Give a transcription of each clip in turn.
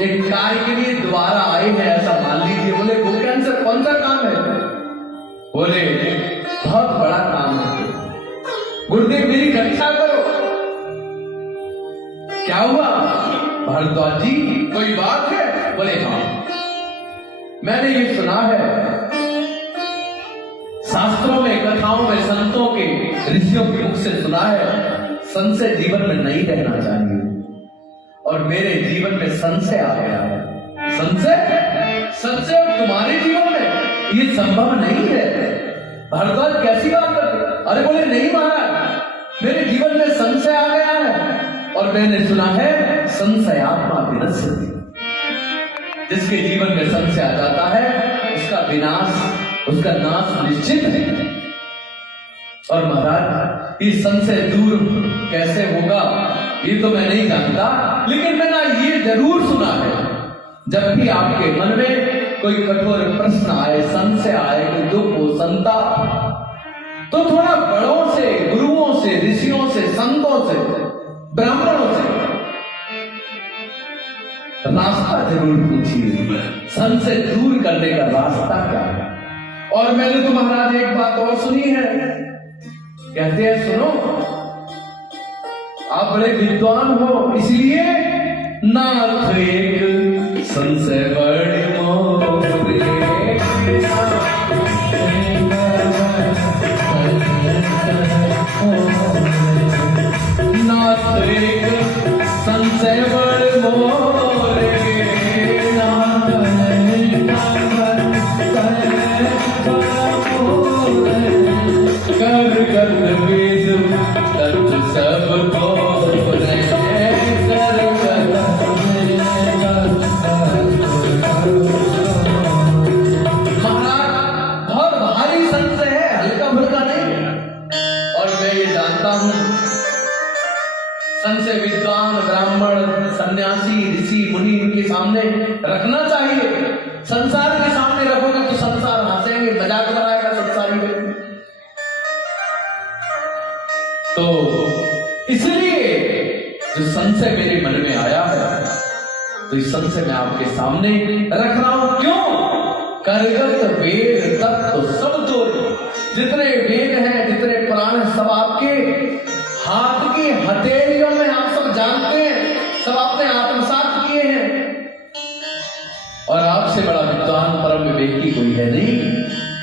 एक कार्य के लिए दोबारा आए हैं ऐसा मान लीजिए। बोले वो कैंसर कौन सा काम है? बोले बहुत बड़ा काम है, गुरुदेव मेरी रक्षा करो। क्या हुआ भारद्वाज जी, कोई बात है? बोले हाँ, मैंने ये सुना है शास्त्रों में, कथाओं में, संतों के, ऋषियों के मुख से सुना है संशय जीवन में नहीं रहना चाहिए, और मेरे जीवन में संशय आ गया है। संशय तुम्हारे जीवन में ये संभव नहीं है। भारद्वाज कैसी बात करते? अरे बोले नहीं महाराज, मेरे जीवन में संशय आ गया है, और मैंने सुना है संशयात्मा विनश्यति। जिसके जीवन में संशय आ जाता है उसका विनाश, उसका नाश निश्चित है। और महाराज ये संशय दूर कैसे होगा ये तो मैं नहीं जानता, लेकिन मैंने ये जरूर सुना है जब भी आपके मन में कोई कठोर प्रश्न आए, संशय आए, कोई दुख हो, संताप, तो थोड़ा बड़ों से, गुरुओं से, ऋषियों से, संतों से, ब्राह्मणों से रास्ता जरूर पूछिए, संशय दूर करने का रास्ता क्या है। और मैंने तो महाराज एक बात और सुनी है, कहते हैं सुनो, आप बड़े विद्वान हो इसलिए नाथ एक संशय बड़े मोरे, नाथ एक संशय बड़े मोरे, कर कर वेद तत्व सब बोले, कर कर महाराज बहुत भारी संशय है, हल्का फुल्का नहीं। और मैं ये जानता हूं संशय विद्वान, ब्राह्मण, सन्यासी, ऋषि, मुनि इनके सामने रखना चाहिए। संसार के सामने रखोगे तो संसार हंसेंगे, मजाक बनाएगा संसारी में। तो इसलिए जो संशय मेरे मन में आया है, तो इस संशय मैं आपके सामने रख रहा हूं। क्यों? करगत वेद तत्व सब तोरे, जितने वेद हैं, जितने पुराण हैं, सब आपके हाथ की हथेलियों में आप सब जानते हैं, सब आपने आत्मसात किए हैं। और आपसे बड़ा विद्वान परम विवेकी कोई है नहीं,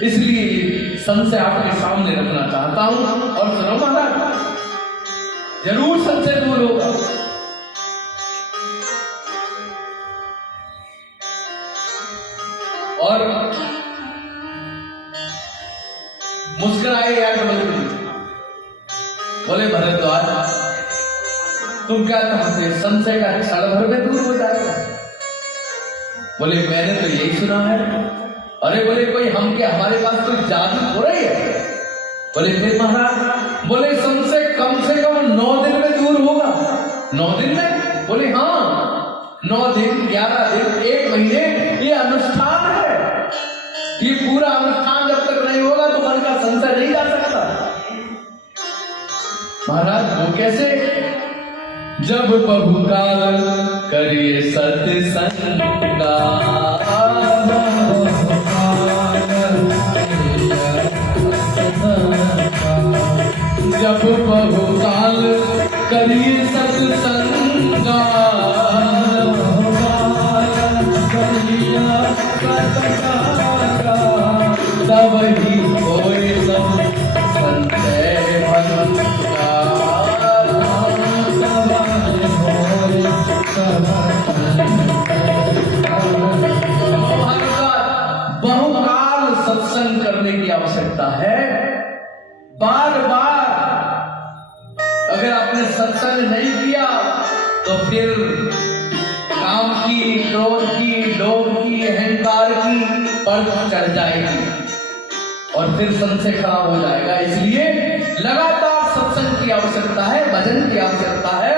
इसलिए संशय आपके सामने रखना चाहता हूं। और सुनो महाराज, जरूर संशय दूर होगा। और मुस्कुराए याज्ञवल्क्य, बोले भरद्वाज तुम क्या चाहते, संशय का क्षण भर में दूर हो जाएगा? बोले मैंने तो यही सुना है। अरे बोले कोई हम क्या, हमारे पास कोई जादू हो रही है? बोले फिर महाराज? बोले संशय कम से कम 9 दिन में दूर होगा। 9 दिन में? बोले हाँ, 9 दिन, 11 दिन, 1 महीने, ये अनुष्ठान है। ये पूरा अनुष्ठान जब तक नहीं होगा तो मन का संशय नहीं जा सकता। महाराज वो कैसे? जब बहुकाल करिए सत्संगा, जब बहुकाल करिए सत्संगा, तब ही होए सब संशय भंगा। बहुकाल सत्संग करने की आवश्यकता है। बार बार अगर आपने सत्संग नहीं किया तो फिर काम की, क्रोध की, लोभ की, अहंकार की परत चढ़ जाएगी और फिर संशय खड़ा हो जाएगा। इसलिए लगातार सत्संग की आवश्यकता है, भजन की आवश्यकता है,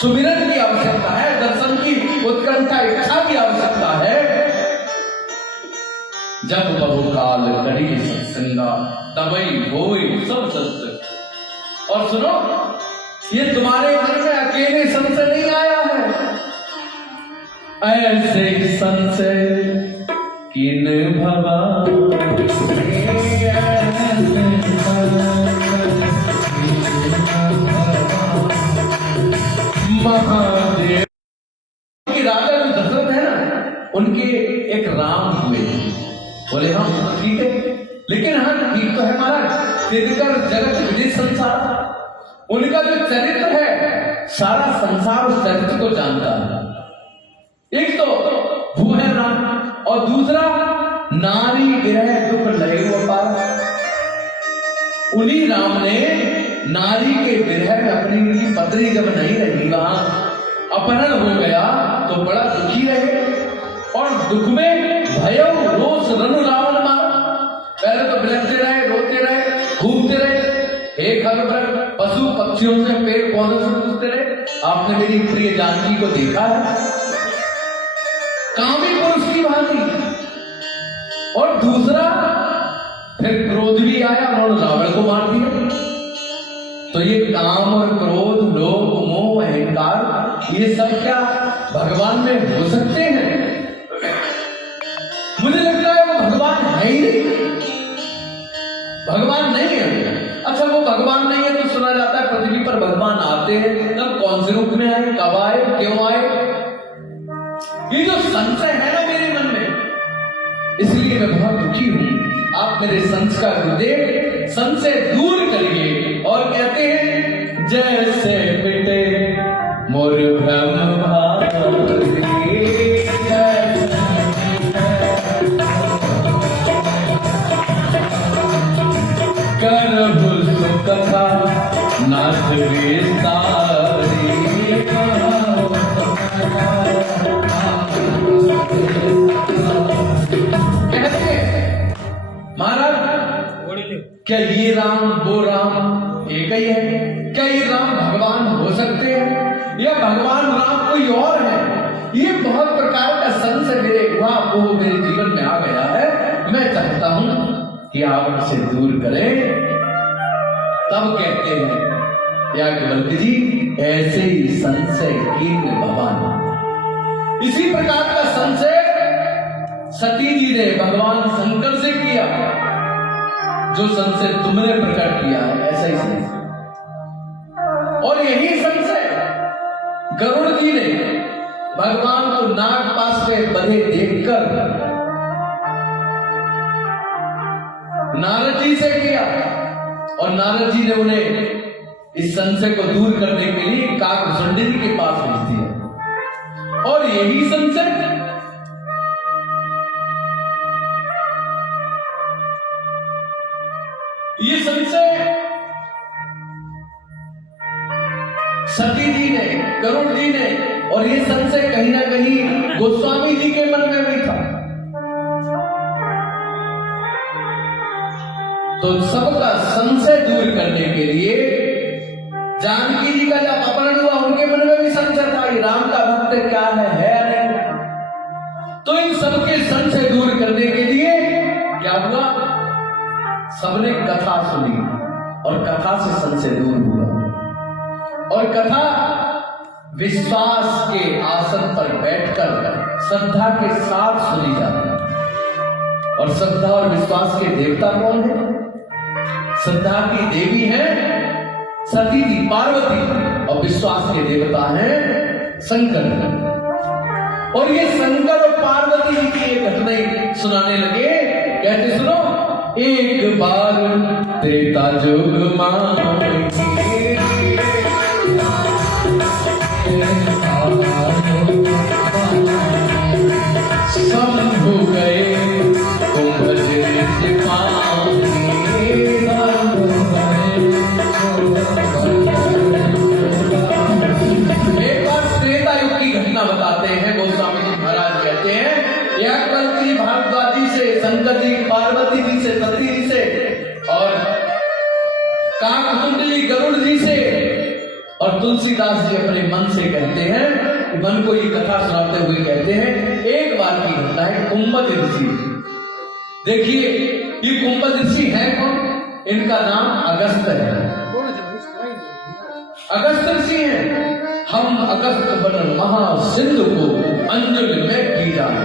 सुमिरन की आवश्यकता है, दर्शन की उत्कंठा, इच्छा की आवश्यकता है। जब बहुकाल करी सत्संगा, तबई होए सब सत्संग। और सुनो, ये तुम्हारे मन में अकेले संशय नहीं आया है, ऐसे संशय किन भवा, महादेव की राजा जो दशरथ है ना, उनके एक राम हुए। बोले हाँ ठीक है, लेकिन हाँ ठीक तो है महाराज, तिनकर जगत विजय संसार, उनका जो चरित्र है सारा संसार उस चरित्र को जानता है। एक तो वो है राम, और दूसरा नारी गिरह दुख लहे अपार। उन्हीं राम ने नारी के विरह में अपनी उनकी पत्नी जब नहीं रही, वहां अपहरण हो गया तो बड़ा दुखी रहे, और दुख में भयो रोष रनु रावण मारा। पहले तो बिलखते रहे, रोते रहे, घूमते रहे, एक हर पशु पक्षियों से, पेड़ पौधों से पूछते रहे, आपने मेरी प्रिय जानकी को देखा है, कामी पुरुष की भांति। और दूसरा फिर क्रोध भी आया, उन्होंने रावण को मार दिया। तो ये काम और क्रोध, लोभ, मोह, अहंकार, ये सब क्या भगवान में हो सकते हैं? मुझे लगता है वो भगवान है ही नहीं, भगवान नहीं है। अच्छा वो भगवान नहीं है तो सुना जाता है पृथ्वी पर भगवान आते हैं, तब कौन से रूप में आए, कब आए, क्यों आए? ये जो संशय है ना मेरे मन में, इसलिए मैं बहुत दुखी हूं। आप मेरे संस्कार गुरुदेव संशय दूर करिए, और कहते हैं जैसे मिटे मोर भ्रम भार, करहु सुख कथा नाथ विस्तारी। महाराज क्या ये राम वो राम एक ही है? क्या ये राम भगवान हो सकते हैं, या भगवान राम कोई और है? ये बहुत प्रकार का संशय मेरे वो मेरे जीवन में आ गया है। मैं चाहता हूं कि आप इसे दूर करें। तब कहते हैं याज्ञवल्क्य जी, ऐसे ही संशय कीन भगवान। इसी प्रकार का संशय सती जी ने भगवान शंकर से किया, जो संशय तुमने प्रकट किया है, ऐसा ही संशय। और यही संशय गरुड़ जी ने भगवान को नाग पास में बंधे देखकर नारद जी से किया, और नारद जी ने उन्हें इस संशय को दूर करने के लिए काकभुसुंडी जी के पास भेज दिया। और यही संशय ये संशय सती जी ने, गरुड़ जी ने, और ये संशय कहीं ना कहीं गोस्वामी जी के मन में भी था। तो सबका संशय दूर करने के लिए जानकी जी का जब अपहरण हुआ, उनके मन में भी संशय था, राम का भक्त क्या है नहीं। तो इन सबके संशय दूर करने के लिए क्या हुआ? सबने कथा सुनी, और कथा से संशय दूर हुआ। और कथा विश्वास के आसन पर बैठकर श्रद्धा के साथ सुनी जाती है। और श्रद्धा और विश्वास के देवता कौन है? श्रद्धा की देवी है सती जी पार्वती, और विश्वास के देवता है शंकर। और ये शंकर और पार्वती जी की एक घटना सुनाने लगे। कहते सुनो, एक बार त्रेता युग मां सब हो गए एक बार त्रेता युग की घटना बताते हैं गोस्वामी जी महाराज। कहते हैं याज्ञवल्क्य भारद्वाज जी से, शंकर जी पार्वती जी से, सती जी से, और काकभुसुंडी गरुड़ जी से, और तुलसीदास जी अपने मन से कहते हैं, मन को ये कथा सुनाते हुए कहते हैं, एक बार की घटना है कुंभद ऋषि। देखिए ये कुंभद ऋषि है कौन? इनका नाम अगस्त है। अगस्त ऋषि हैं। हम अगस्त बन महा सिंधु को अंजुलि में पी डाला।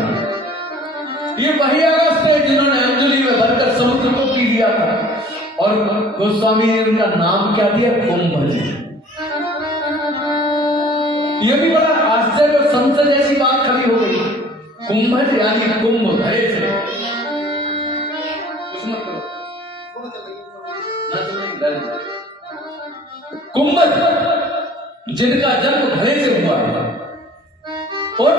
ये वही अगस्त है जिन्होंने अंजुलि में भरकर समुद्र को पी लिया था। और गोस्वामी ने उनका नाम क्या दिया? कुंभज। ये भी बड़ा आश्चर्य और संशय जैसी बात खड़ी हो गई। कुंभज यानी कुंभ भय से। कुंभज जिनका जन्म भय से हुआ है और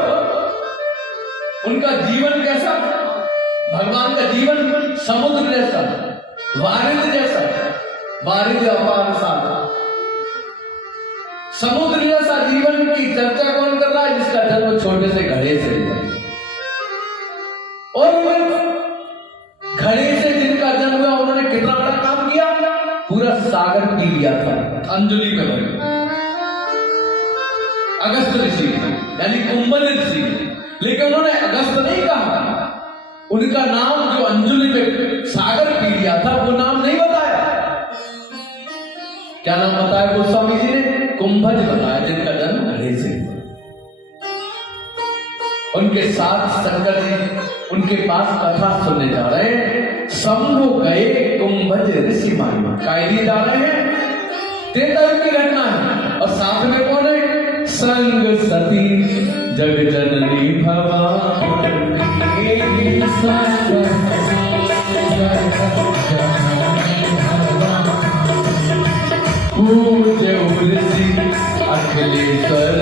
उनका जीवन कैसा? भगवान का जीवन समुद्र जैसा, वारिद जैसा, वारिद अपार सागर। समुद्र जैसा जीवन की चर्चा कौन कर रहा है? जिसका जन्म छोटे से घड़े से हुआ। और घड़े से जिनका जन्म हुआ उन्होंने कितना बड़ा काम किया? पूरा सागर पी लिया था अंजुलि में भर। अगस्त ऋषि यानी कुंभज ऋषि, लेकिन उन्होंने अगस्त नहीं कहा। उनका नाम जो अंजुलि में सागर पी लिया था वो नाम नहीं बताया। क्या नाम बताया गोस्वामी जी ने? कुंभज बताया, जिनका जन्म घड़े से हुआ। उनके साथ शंकर जी उनके पास कथा सुनने जा रहे हैं। शंभु गए कुंभज ऋषि माया कायदी जा रहे हैं। त्रेता की घटना है और साथ में कौन है? संग सती जग जननी भवानी। पूज्य ऋषि अखिलेश्वर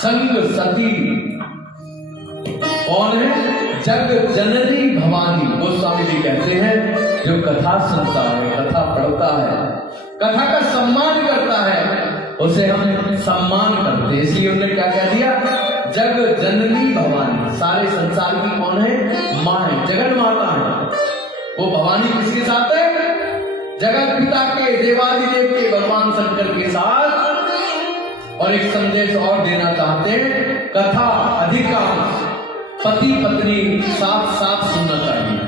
संग सती कौन है? जग जननी भवानी। गोस्वामी जी कहते हैं जो कथा सुनता है, कथा पढ़ता है, कथा का सम्मान करता है, उसे हम सम्मान करते हैं। इसलिए उन्होंने क्या कह दिया? जग जननी भवानी। सारे संसार की कौन है? मां है, जगत माता है। वो भवानी किसके साथ है? जगत पिता के, देवादिदेव के, भगवान शंकर के साथ। और एक संदेश और देना चाहते हैं, कथा अधिकांश पति पत्नी साथ साथ सुनना चाहिए।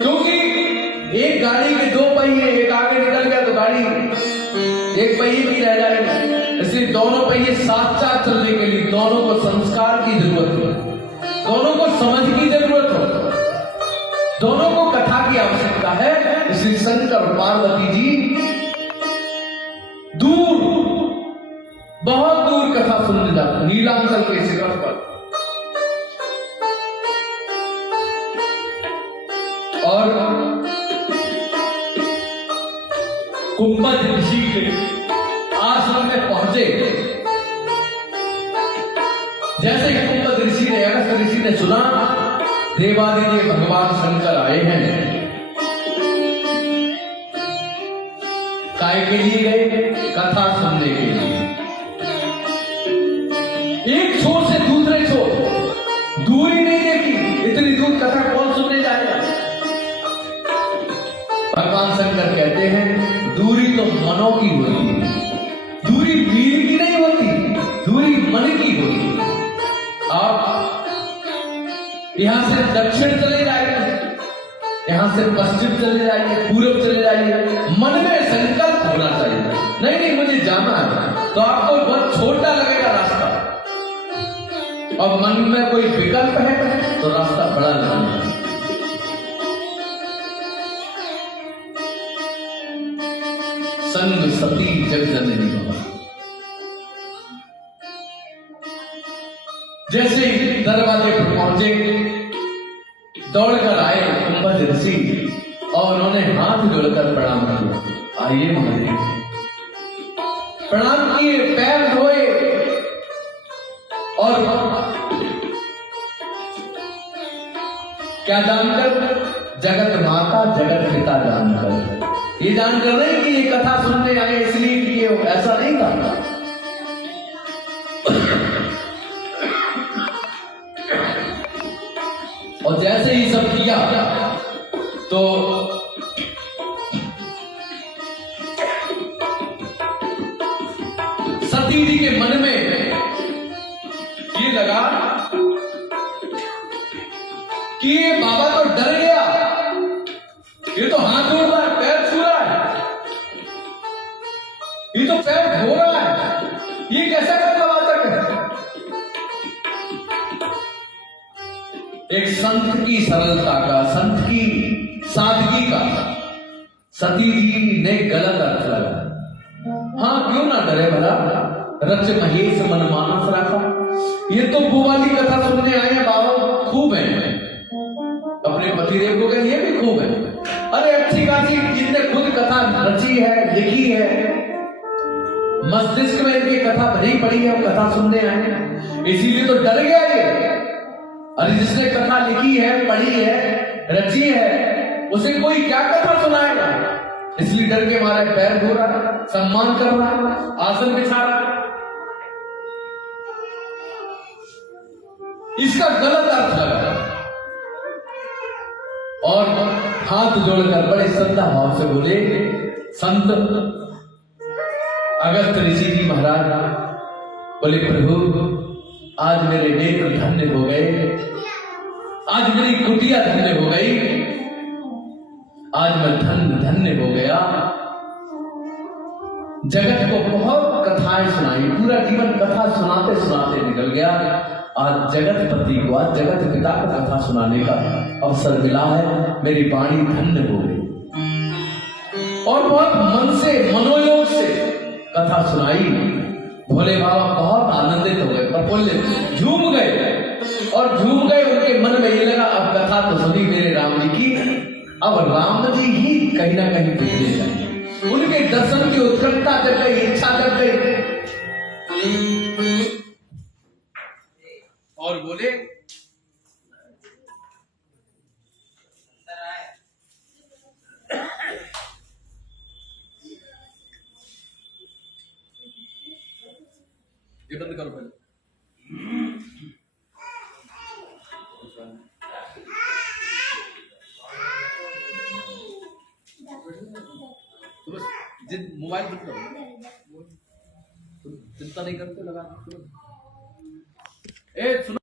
क्योंकि एक गाड़ी के दो पहिए, एक आगे निकल गया तो गाड़ी एक पहिए भी रह जाएगी। इसलिए दोनों पहिए साथ साथ चलने के लिए दोनों को संस्कार की जरूरत है, दोनों को समझ की जरूरत हो, दोनों को कथा की आवश्यकता है। इसलिए शंकर और पार्वती जी दूर, बहुत दूर कथा सुनने जाते, नीलांचल के शिखर पर। और कुंभज ऋषि के आश्रम में पहुंचे। जैसे ही कुंभज ऋषि ने, अगस्त ऋषि ने सुना देवादिदेव भगवान शंकर आए हैं, काय के लिए गए? कथा सुनने के लिए। एक छोर से दूसरे छोर, दूरी नहीं देखी, इतनी दूर कथा कौन सुनने जाएगा? भगवान शंकर कहते हैं दूरी तो मनों की होती है, दूरी वीर की नहीं होती, दूरी मन की होती है। आप यहां से दक्षिण चले जाइए, यहां से पश्चिम चले जाइए, पूर्व चले जाइए, मन में संकल्प होना चाहिए, नहीं नहीं मुझे जाना है, तो आपको बहुत छोटा लगेगा रास्ता। और मन में कोई विकल्प है तो रास्ता बड़ा लगेगा। संग सती जग जननी भवानी। जैसे ही दरवाजे पर पहुंचे, दौड़कर आए कुंभज ऋषि और उन्होंने हाथ जोड़कर प्रणाम किया। आइए महादेव, प्रणाम किए, पैर धोए और क्या जानकर? जगत माता जगत पिता जानकर, ये जानकर नहीं कि ये कथा सुनने आए इसलिए कि ये ऐसा नहीं था। और जैसे ही सब किया तो सती जी के मन में ये लगा कि ये बाबा तो डर गया, ये तो हाथ तो पैर धो रहा है, ये कैसा कथावाचक है? एक संत की सरलता का, संत की सादगी का सती जी ने गलत अर्थ लगा। हाँ, क्यों ना डरे भला, रच महेश मन मानस रखा। ये तो वो वाली कथा सुनने आए हैं बाबा, खूब है, अपने पतिदेव को कहें ये भी खूब है। अरे अच्छी खासी जिनने खुद कथा रची है, लिखी है, मस्तिष्क में इनकी कथा भरी पड़ी है, वो कथा सुनने आए हैं, इसीलिए तो डर गया ये। अरे जिसने कथा लिखी है, पढ़ी है, रची है, उसे कोई क्या कथा सुनाएगा? इसलिए डर के मारे पैर धो रहा है, सम्मान कर रहा है, आसन बिछा रहा है। इसका गलत अर्थ लगा और हाथ जोड़कर बड़े श्रद्धा भाव से बोले, संत अगस्त ऋषि जी महाराज बोले, प्रभु आज मेरे नेत्र धन्य हो गए, आज मेरी कुटिया धन्य हो गई, आज मैं धन्य हो गया। जगत को बहुत कथाएं सुनाई, पूरा जीवन कथा सुनाते सुनाते निकल गया। आज जगतपति को, आज जगत पिता को कथा सुनाने का अवसर मिला है, मेरी वाणी धन्य हो गई। और बहुत मन से, मनोयोग से कथा सुनाई। भोले बाबा बहुत आनंदित हो गए, प्रफुल्लित, झूम गए। और झूम गए, उनके मन में ये लगा अब कथा तो सुनी मेरे राम जी की, अब राम जी ही कहीं ना कहीं बिगड़े जाए। उनके दर्शन की उत्कंठा जग गई, इच्छा जग गई और बोले, ये बंद करो पहले। तो बस मोबाइल बंद करो, चिंता नहीं करते लगा। ए सुनो।